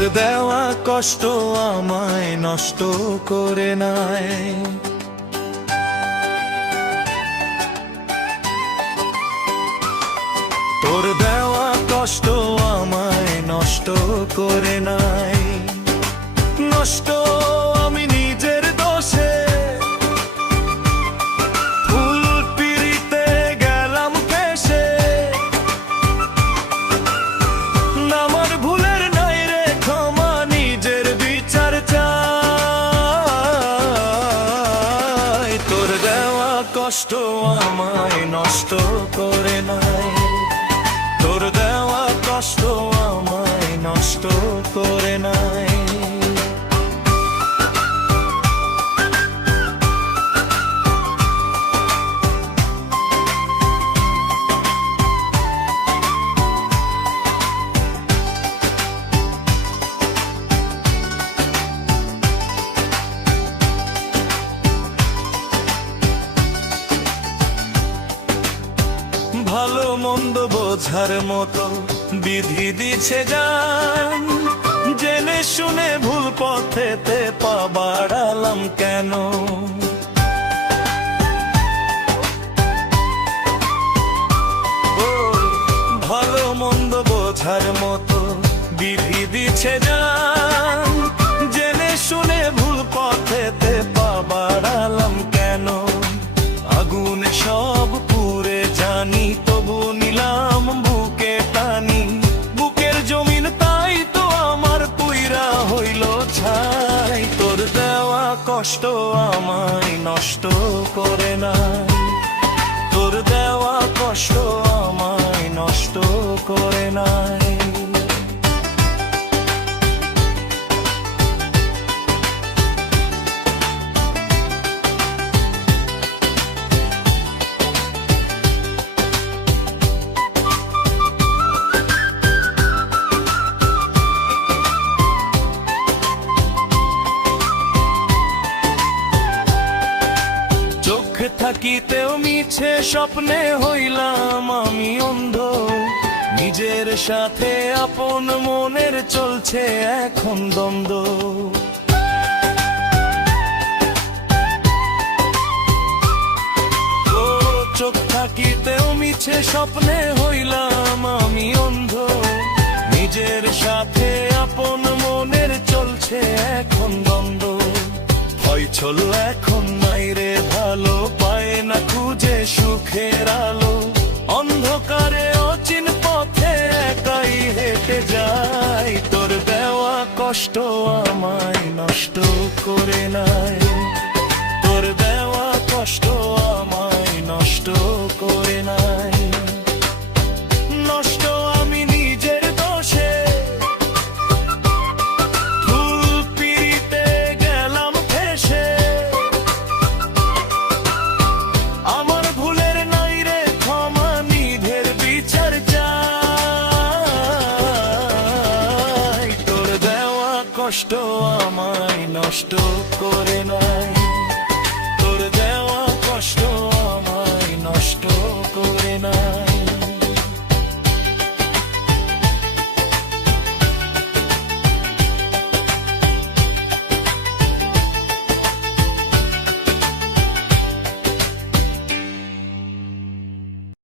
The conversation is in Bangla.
তোর দেওয়া কষ্ট আমায় নষ্ট করে নাই। তোর দেওয়া কষ্ট আমায় নষ্ট করে নাই। নষ্ট আমি নিজের দোষে, ফুল পিড়িতে গেলাম ফেসে। আমার ভুলের নাই রে ক্ষমা, নিজের বিচার চাই। তোর দেওয়া কষ্ট আমায় নষ্ট করে নাই। তোর দেওয়া কষ্ট আমায় নষ্ট করে নাই। ভালো মন্দ বোঝার মতো বিধি দিছে জান, জেনে শুনে ভুল পথেতে পা বাড়ালাম কেন? ভালো মন্দ বোঝার মতো বিধি দিছে জান, জেনে শুনে ভুল পথেতে পা বাড়ালাম কেন? আগুনে সব পুড়ে জানি, তবু নিলাম বুকে টানি। বুকের জমিন তাই তো আমার পুইরা হইল ছাই। তোর দেওয়া কষ্ট আমায় নষ্ট করে নাই। তোর দেওয়া কষ্ট আমায় নষ্ট করে নাই। থাকিতেও মিছে স্বপ্নে হইলাম আমি অন্ধ। নিজের সাথে আপন মনের চলছে এখন দ্বন্দ্ব। ও চোখ থাকিতেও মিছে স্বপ্নে হইলাম আমি অন্ধ। নিজের সাথে আপন মনের চলছে এখন দ্বন্দ্ব। হয় চলো এখন নাই রে ভালো, পায় না খুঁজে সুখের আলো। অন্ধকারে অচিন পথে একাই হেঁটে যাই। তোর দেওয়া কষ্ট আমায় নষ্ট করে নাই। তোর দেওয়া কষ্ট আমায় নষ্ট করে নাই। নষ্ট আমি নিজের দোষে, ফুল পিড়িতে গেলাম ফেসে। আমার ভুলের নাই রে ক্ষমা, নিজের বিচার চাই। তোর দেওয়া কষ্ট আমায় নষ্ট করে নাই। তোর দেওয়া কষ্ট